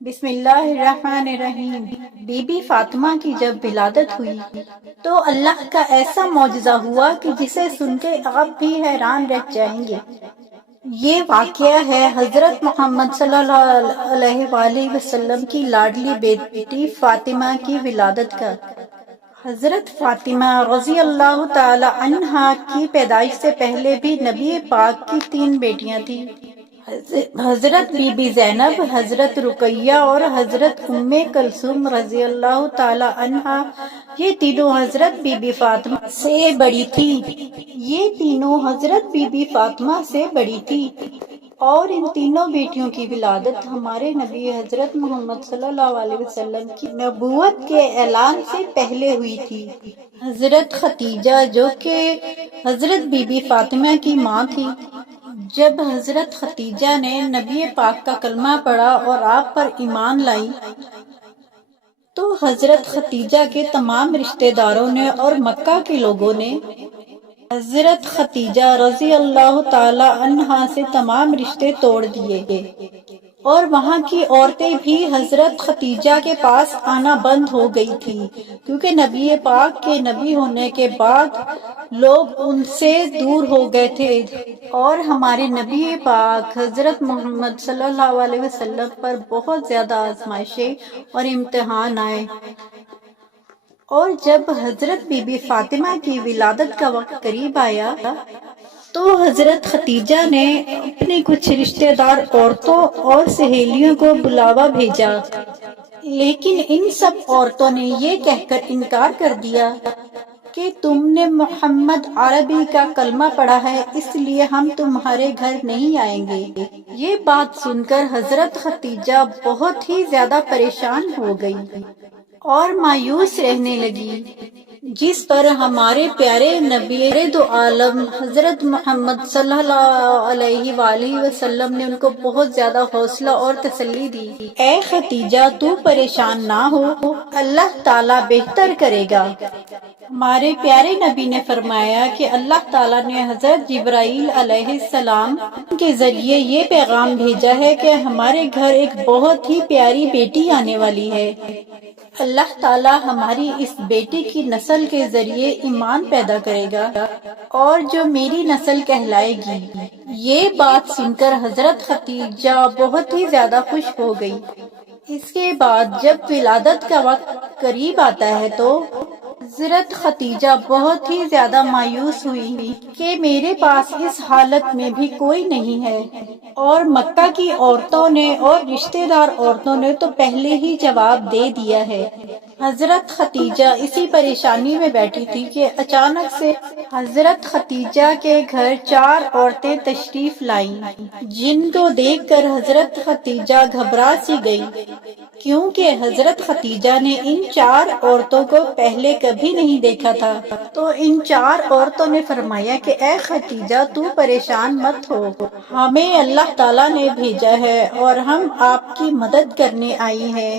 بسم اللہ الرحمن الرحیم۔ بی بی فاطمہ کی جب ولادت ہوئی تو اللہ کا ایسا معجزہ ہوا کہ جسے سن کے آپ بھی حیران رہ جائیں گے۔ یہ واقعہ ہے حضرت محمد صلی اللہ علیہ وآلہ وسلم کی لاڈلی بیٹی فاطمہ کی ولادت کا۔ حضرت فاطمہ رضی اللہ تعالی عنہا کی پیدائش سے پہلے بھی نبی پاک کی 3 بیٹیاں تھیں، حضرت بی بی زینب، حضرت رقیہ اور حضرت ام کلثوم رضی اللہ تعالی عنہا۔ یہ تینوں حضرت بی بی فاطمہ سے بڑی تھی اور ان تینوں بیٹیوں کی ولادت ہمارے نبی حضرت محمد صلی اللہ علیہ وسلم کی نبوت کے اعلان سے پہلے ہوئی تھی۔ حضرت خدیجہ جو کہ حضرت بی بی فاطمہ کی ماں تھی، جب حضرت خدیجہ نے نبی پاک کا کلمہ پڑھا اور آپ پر ایمان لائی تو حضرت خدیجہ کے تمام رشتہ داروں نے اور مکہ کے لوگوں نے حضرت خدیجہ رضی اللہ تعالی عنہا سے تمام رشتے توڑ دیے اور وہاں کی عورتیں بھی حضرت خدیجہ کے پاس آنا بند ہو گئی تھی، کیونکہ نبی پاک کے نبی ہونے کے بعد لوگ ان سے دور ہو گئے تھے اور ہمارے نبی پاک حضرت محمد صلی اللہ علیہ وسلم پر بہت زیادہ آزمائشیں اور امتحان آئے۔ اور جب حضرت بی بی فاطمہ کی ولادت کا وقت قریب آیا تو حضرت خدیجہ نے اپنی کچھ رشتہ دار عورتوں اور سہیلیوں کو بلاوا بھیجا، لیکن ان سب عورتوں نے یہ کہہ کر انکار کر دیا کہ تم نے محمد عربی کا کلمہ پڑھا ہے، اس لیے ہم تمہارے گھر نہیں آئیں گے۔ یہ بات سن کر حضرت خدیجہ بہت ہی زیادہ پریشان ہو گئی اور مایوس رہنے لگی، جس پر ہمارے پیارے نبی دو عالم حضرت محمد صلی اللہ علیہ وآلہ وسلم نے ان کو بہت زیادہ حوصلہ اور تسلی دی۔ اے خدیجہ، تو پریشان نہ ہو، اللہ تعالیٰ بہتر کرے گا۔ ہمارے پیارے نبی نے فرمایا کہ اللہ تعالیٰ نے حضرت جبرائیل علیہ السلام کے ذریعے یہ پیغام بھیجا ہے کہ ہمارے گھر ایک بہت ہی پیاری بیٹی آنے والی ہے۔ اللہ تعالیٰ ہماری اس بیٹی کی نسل کے ذریعے ایمان پیدا کرے گا اور جو میری نسل کہلائے گی۔ یہ بات سن کر حضرت خدیجہ بہت ہی زیادہ خوش ہو گئی۔ اس کے بعد جب ولادت کا وقت قریب آتا ہے تو حضرت خدیجہ بہت ہی زیادہ مایوس ہوئی کہ میرے پاس اس حالت میں بھی کوئی نہیں ہے، اور مکہ کی عورتوں نے اور رشتہ دار عورتوں نے تو پہلے ہی جواب دے دیا ہے۔ حضرت خدیجہ اسی پریشانی میں بیٹھی تھی کہ اچانک سے حضرت خدیجہ کے گھر 4 عورتیں تشریف لائیں، جن کو دیکھ کر حضرت خدیجہ گھبرا سی گئی، کیونکہ حضرت خدیجہ نے ان 4 عورتوں کو پہلے کبھی نہیں دیکھا تھا۔ تو ان 4 عورتوں نے فرمایا کہ اے خدیجہ، تو پریشان مت ہو، ہمیں اللہ تعالیٰ نے بھیجا ہے اور ہم آپ کی مدد کرنے آئی ہیں۔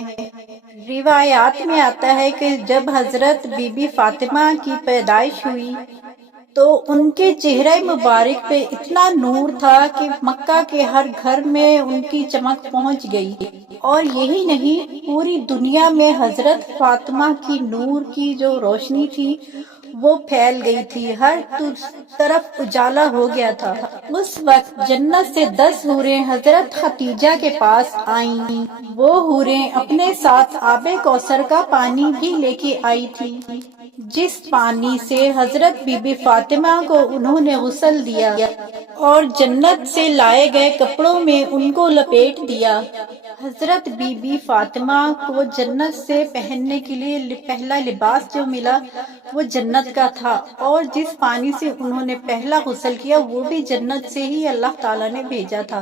روایات میں آتا ہے کہ جب حضرت بی بی فاطمہ کی پیدائش ہوئی تو ان کے چہرہ مبارک پہ اتنا نور تھا کہ مکہ کے ہر گھر میں ان کی چمک پہنچ گئی، اور یہی نہیں، پوری دنیا میں حضرت فاطمہ کی نور کی جو روشنی تھی وہ پھیل گئی تھی، ہر طرف اجالا ہو گیا تھا۔ اس وقت جنت سے 10 حوریں حضرت خدیجہ کے پاس آئیں۔ وہ حوریں اپنے ساتھ آب کوثر کا پانی بھی لے کے آئی تھی، جس پانی سے حضرت بی بی فاطمہ کو انہوں نے غسل دیا اور جنت سے لائے گئے کپڑوں میں ان کو لپیٹ دیا۔ حضرت بی بی فاطمہ کو جنت سے پہننے کے لیے پہلا لباس جو ملا وہ جنت کا تھا، اور جس پانی سے انہوں نے پہلا غسل کیا وہ بھی جنت سے ہی اللہ تعالیٰ نے بھیجا تھا،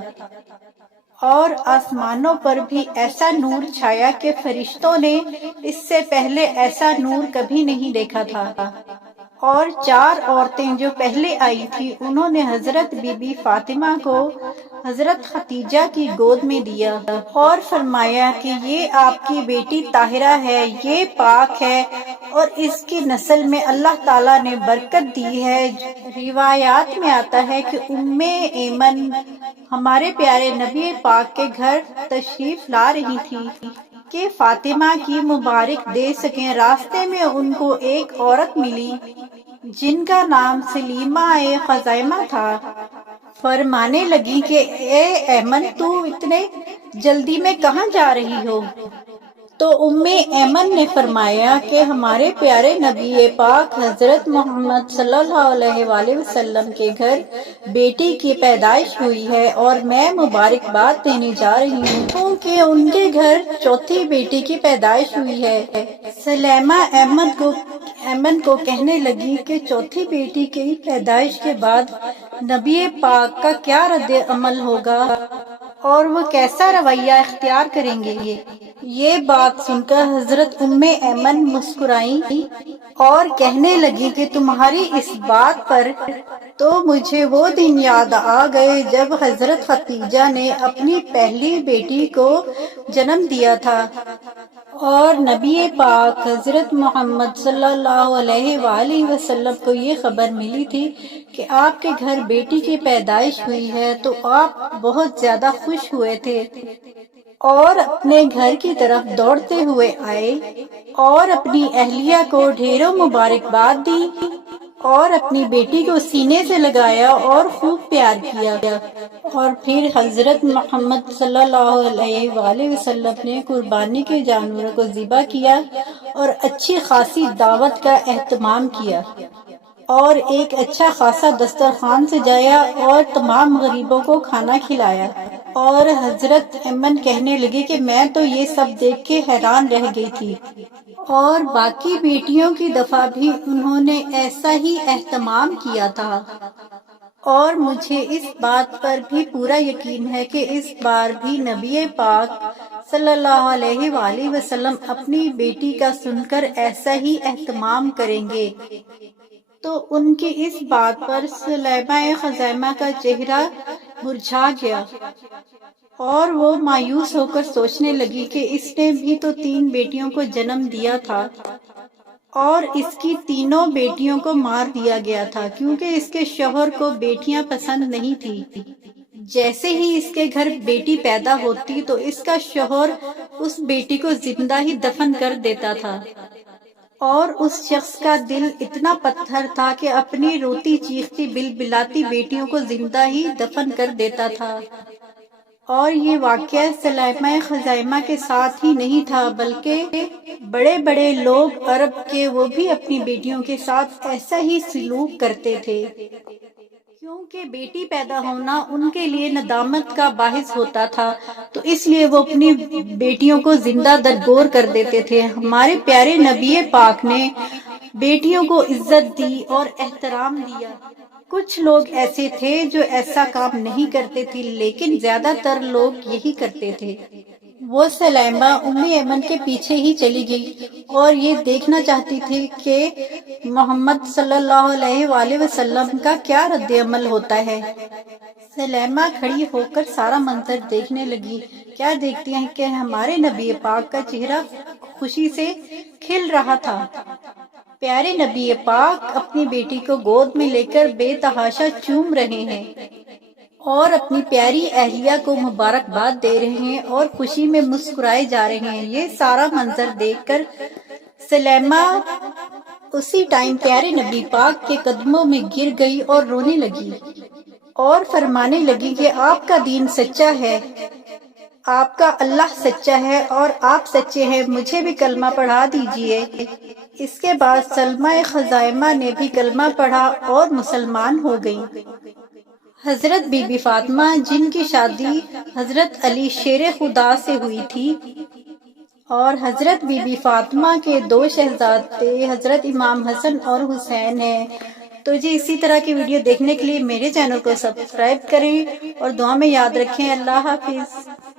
اور آسمانوں پر بھی ایسا نور چھایا کہ فرشتوں نے اس سے پہلے ایسا نور کبھی نہیں دیکھا تھا۔ اور 4 عورتیں جو پہلے آئی تھی انہوں نے حضرت بی بی فاطمہ کو حضرت خدیجہ کی گود میں دیا اور فرمایا کہ یہ آپ کی بیٹی طاہرہ ہے، یہ پاک ہے اور اس کی نسل میں اللہ تعالیٰ نے برکت دی ہے۔ روایات میں آتا ہے کہ ایمن ہمارے پیارے نبی پاک کے گھر تشریف لا رہی تھی کہ فاطمہ کی مبارک دے سکیں۔ راستے میں ان کو ایک عورت ملی جن کا نام سلیمہ خزیمہ تھا۔ فرمانے لگی کہ اے ایمن، تو اتنے جلدی میں کہاں جا رہی ہو؟ تو ایمن نے فرمایا کہ ہمارے پیارے نبی پاک حضرت محمد صلی اللہ علیہ وآلہ وسلم کے گھر بیٹی کی پیدائش ہوئی ہے اور میں مبارکباد دینے جا رہی ہوں کیونکہ ان کے گھر چوتھی بیٹی کی پیدائش ہوئی ہے۔ سلیمہ ایمن کو کہنے لگی کہ چوتھی بیٹی کی پیدائش کے بعد نبی پاک کا کیا رد عمل ہوگا اور وہ کیسا رویہ اختیار کریں گے؟ یہ بات سن کر حضرت ایمن مسکرائیں اور کہنے لگی کہ تمہاری اس بات پر تو مجھے وہ دن یاد آ گئے جب حضرت خدیجہ نے اپنی پہلی بیٹی کو جنم دیا تھا اور نبی پاک حضرت محمد صلی اللہ علیہ وآلہ وسلم کو یہ خبر ملی تھی کہ آپ کے گھر بیٹی کی پیدائش ہوئی ہے تو آپ بہت زیادہ خوش ہوئے تھے اور اپنے گھر کی طرف دوڑتے ہوئے آئے اور اپنی اہلیہ کو ڈھیروں مبارکباد دی اور اپنی بیٹی کو سینے سے لگایا اور خوب پیار کیا اور پھر حضرت محمد صلی اللہ علیہ وآلہ وسلم نے قربانی کے جانوروں کو ذبح کیا اور اچھی خاصی دعوت کا اہتمام کیا اور ایک اچھا خاصا دسترخوان سجایا اور تمام غریبوں کو کھانا کھلایا۔ اور حضرت ایمن کہنے لگے کہ میں تو یہ سب دیکھ کے حیران رہ گئی تھی اور باقی بیٹیوں کی دفعہ بھی انہوں نے ایسا ہی اہتمام کیا تھا اور مجھے اس بات پر بھی پورا یقین ہے کہ اس بار بھی نبی پاک صلی اللہ علیہ وآلہ وسلم اپنی بیٹی کا سن کر ایسا ہی اہتمام کریں گے۔ تو ان کی اس بات پر سلیمہ خزیمہ کا چہرہ مرجھا گیا اور وہ مایوس ہو کر سوچنے لگی کہ اس نے بھی تو 3 بیٹیوں کو جنم دیا تھا اور اس کی تینوں بیٹیوں کو مار دیا گیا تھا کیونکہ اس کے شوہر کو بیٹیاں پسند نہیں تھی۔ جیسے ہی اس کے گھر بیٹی پیدا ہوتی تو اس کا شوہر اس بیٹی کو زندہ ہی دفن کر دیتا تھا اور اس شخص کا دل اتنا پتھر تھا کہ اپنی روتی چیختی بلبلاتی بیٹیوں کو زندہ ہی دفن کر دیتا تھا۔ اور یہ واقعہ سلیمہ خزیمہ کے ساتھ ہی نہیں تھا بلکہ بڑے بڑے لوگ عرب کے وہ بھی اپنی بیٹیوں کے ساتھ ایسا ہی سلوک کرتے تھے کیونکہ بیٹی پیدا ہونا ان کے لیے ندامت کا باعث ہوتا تھا تو اس لیے وہ اپنی بیٹیوں کو زندہ درگور کر دیتے تھے۔ ہمارے پیارے نبی پاک نے بیٹیوں کو عزت دی اور احترام دیا۔ کچھ لوگ ایسے تھے جو ایسا کام نہیں کرتے تھے لیکن زیادہ تر لوگ یہی کرتے تھے۔ وہ سلیمہ ایمن کے پیچھے ہی چلی گئی اور یہ دیکھنا چاہتی تھی کہ محمد صلی اللہ علیہ وآلہ وسلم کا کیا رد عمل ہوتا ہے۔ سلیمہ کھڑی ہو کر سارا منظر دیکھنے لگی۔ کیا دیکھتی ہیں کہ ہمارے نبی پاک کا چہرہ خوشی سے کھل رہا تھا۔ پیارے نبی پاک اپنی بیٹی کو گود میں لے کر بے تحاشا چوم رہے ہیں اور اپنی پیاری اہلیہ کو مبارکباد دے رہے ہیں اور خوشی میں مسکرائے جا رہے ہیں۔ یہ سارا منظر دیکھ کر سلیمہ اسی ٹائم پیارے نبی پاک کے قدموں میں گر گئی اور رونے لگی اور فرمانے لگی کہ آپ کا دین سچا ہے، آپ کا اللہ سچا ہے اور آپ سچے ہیں، مجھے بھی کلمہ پڑھا دیجئے۔ اس کے بعد سلیمہ خزیمہ نے بھی کلمہ پڑھا اور مسلمان ہو گئیں۔ حضرت بی بی فاطمہ جن کی شادی حضرت علی شیر خدا سے ہوئی تھی اور حضرت بی بی فاطمہ کے 2 شہزادے حضرت امام حسن اور حسین ہیں۔ تو جی اسی طرح کی ویڈیو دیکھنے کے لیے میرے چینل کو سبسکرائب کریں اور دعا میں یاد رکھیں۔ اللہ حافظ۔